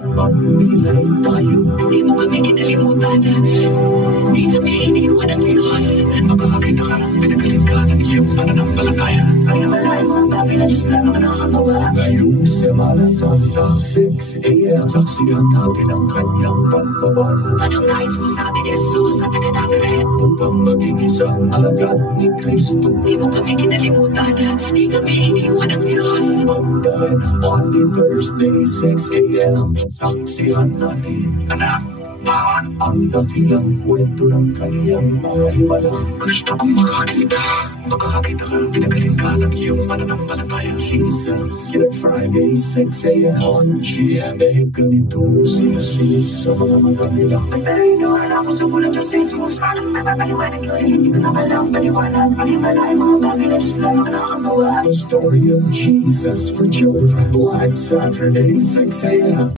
Magnilay tayo. Di mo kami kinalimutan. Di kami iniwan ng Diyos. Makakakita ka, pinagaling ka ng iyong pananampalataya. Kaya wala ang mga bagay na Diyos lang ang nakakagawa. Ngayong Semana Santa, 6 a.m. Saksihan natin ang kanyang pagbabago. Anong nais mo sabi ni Jesus sa taga-Nazaret? Upang maging isang alagad ni Kristo. Di mo kami kinalimutan. Di kami iniwan ng Diyos. Magdalena on the Thursday, 6 a.m. Saksihan natin. Anak, baon. Ang dakilang kwento ng kanyang mga himala. Gusto kong makakita. Makakakita ka, pinagaling ka ng iyong pananampalataya. Jesus, Good Friday, 6 a.m. on GMA. Ganito si Jesus sa mga mata nila. Basta iniwala ko sa mula Diyos sa Jesus. Paano napapaliwanag yun? Hindi ko naman lang paliwanag. Paliwala ang mga bagay na Diyos lang ang nakakagawa. The story of Jesus for children. Black Saturday, 6 a.m.